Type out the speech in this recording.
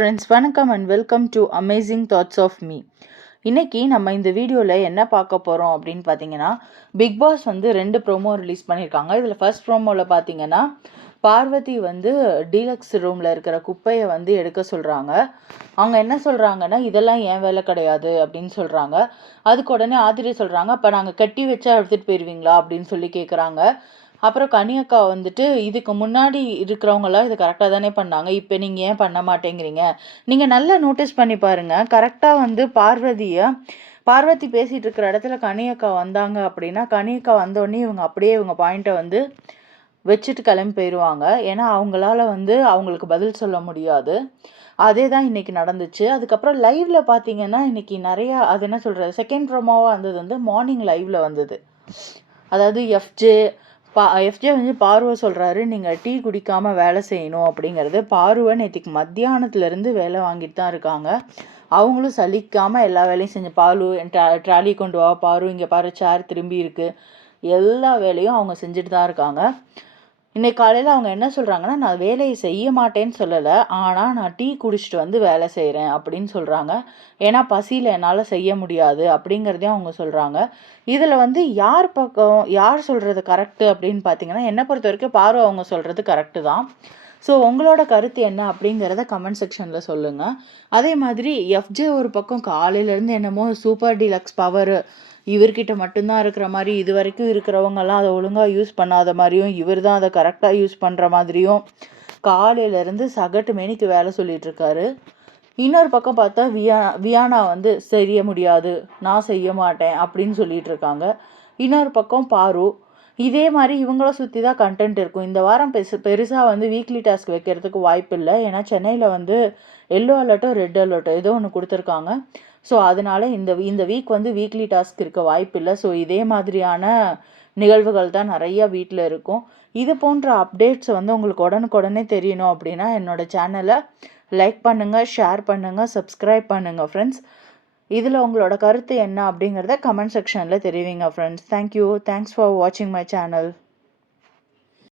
Friends வணக்கம் and welcome to amazing thoughts of me. இன்றைக்கி நம்ம இந்த வீடியோவில் என்ன பார்க்க போகிறோம் அப்படின்னு பார்த்தீங்கன்னா, பிக் பாஸ் வந்து 2 ப்ரோமோ ரிலீஸ் பண்ணியிருக்காங்க. இதில் ஃபர்ஸ்ட் ப்ரோமோவில் பார்த்தீங்கன்னா, பார்வதி வந்து டீலக்ஸ் ரூமில் இருக்கிற குப்பையை வந்து எடுக்க சொல்கிறாங்க. அவங்க என்ன சொல்கிறாங்கன்னா, இதெல்லாம் என் வேலை கிடையாது அப்படின்னு சொல்கிறாங்க. அதுக்கு உடனே ஆதிரி சொல்கிறாங்க, அப்போ நாங்கள் கட்டி வச்சா எடுத்துகிட்டு போயிடுவீங்களா அப்படின்னு சொல்லி கேட்குறாங்க. அப்புறம் கனியக்கா வந்துட்டு, இதுக்கு முன்னாடி இருக்கிறவங்கலாம் இதை கரெக்டாக தானே பண்ணாங்க, இப்போ நீங்கள் ஏன் பண்ண மாட்டேங்கிறீங்க? நீங்கள் நல்லா நோட்டீஸ் பண்ணி பாருங்கள், கரெக்டாக வந்து பார்வதி பேசிகிட்டு இருக்கிற இடத்துல கனியக்கா வந்தாங்க அப்படின்னா, கனியக்கா வந்தோடனே இவங்க அப்படியே இவங்க பாயிண்ட்டை வந்து வச்சுட்டு கிளம்பி போயிடுவாங்க. ஏன்னா அவங்களால வந்து அவங்களுக்கு பதில் சொல்ல முடியாது. அதே தான் இன்றைக்கி நடந்துச்சு. அதுக்கப்புறம் லைவில் பார்த்தீங்கன்னா, இன்றைக்கி நிறையா அது என்ன சொல்கிறது, செகண்ட் ப்ரோமோவாக வந்தது வந்து மார்னிங் லைவில் வந்தது. அதாவது எஃப்ஜே வந்து பார்வை சொல்கிறாரு, நீங்கள் டீ குடிக்காமல் வேலை செய்யணும் அப்படிங்கிறது. பார்வை நேற்றுக்கு மத்தியானத்துலேருந்து வேலை வாங்கிட்டு தான் இருக்காங்க. அவங்களும் சலிக்காமல் எல்லா வேலையும் செஞ்சு, ட்ராலி கொண்டு வா, இங்கே பாரு சேர் திரும்பி இருக்குது, எல்லா வேலையும் அவங்க செஞ்சுட்டு தான் இருக்காங்க. இன்றைக்கி காலையில் அவங்க என்ன சொல்கிறாங்கன்னா, நான் வேலையை செய்ய மாட்டேன்னு சொல்லலை, ஆனால் நான் டீ குடிச்சிட்டு வந்து வேலை செய்கிறேன் அப்படின்னு சொல்கிறாங்க. ஏன்னா பசியில் என்னால் செய்ய முடியாது அப்படிங்கிறதையும் அவங்க சொல்கிறாங்க. இதில் வந்து யார் சொல்கிறது கரெக்டு அப்படின்னு பார்த்தீங்கன்னா, என்னை பொறுத்த வரைக்கும் அவங்க சொல்கிறது கரெக்டு தான். ஸோ உங்களோட கருத்து என்ன அப்படிங்கிறத கமெண்ட் செக்ஷனில் சொல்லுங்கள். அதே மாதிரி எஃப்ஜே ஒரு பக்கம் காலையிலேருந்து என்னமோ சூப்பர் டீலக்ஸ் பவர் இவர்கிட்ட மட்டும்தான் இருக்கிற மாதிரி, இது வரைக்கும் இருக்கிறவங்கெல்லாம் அதை ஒழுங்காக யூஸ் பண்ணாத மாதிரியும், இவர் தான் அதை கரெக்டாக யூஸ் பண்ணுற மாதிரியும் காலையிலேருந்து சகட்டு மேனிக்கு வேலை சொல்லிகிட்ருக்காரு. இன்னொரு பக்கம் பார்த்தா வியானா வந்து செய்ய முடியாது, நான் செய்ய மாட்டேன் அப்படின்னு சொல்லிட்டு இருக்காங்க. இன்னொரு பக்கம் பாரு, இதே மாதிரி இவங்கள சுற்றி தான் கண்டென்ட் இருக்கும். இந்த வாரம் பெருசாக வந்து வீக்லி டாஸ்க் வைக்கிறதுக்கு வாய்ப்பு இல்லை. ஏன்னா சென்னையில் வந்து எல்லோ அலர்ட்டோ ரெட் அலர்ட்டோ ஏதோ ஒன்று கொடுத்துருக்காங்க. ஸோ அதனால் இந்த வீக் வந்து வீக்லி டாஸ்க் இருக்க வாய்ப்பு இல்லை. ஸோ இதே மாதிரியான நிகழ்வுகள் தான் நிறையா வீட்டில் இருக்கும். இது போன்ற அப்டேட்ஸ் வந்து உங்களுக்கு உடனுக்குடனே தெரியணும் அப்படின்னா என்னோடய சேனலை லைக் பண்ணுங்கள், ஷேர் பண்ணுங்கள், சப்ஸ்கிரைப் பண்ணுங்கள் ஃப்ரெண்ட்ஸ். இதில் உங்களோட கருத்து என்ன அப்படிங்கிறத கமெண்ட் செக்ஷனில் தெரிவிங்க ஃப்ரெண்ட்ஸ். தேங்க்யூ. தேங்க்ஸ் ஃபார் வாட்சிங் மை சேனல்.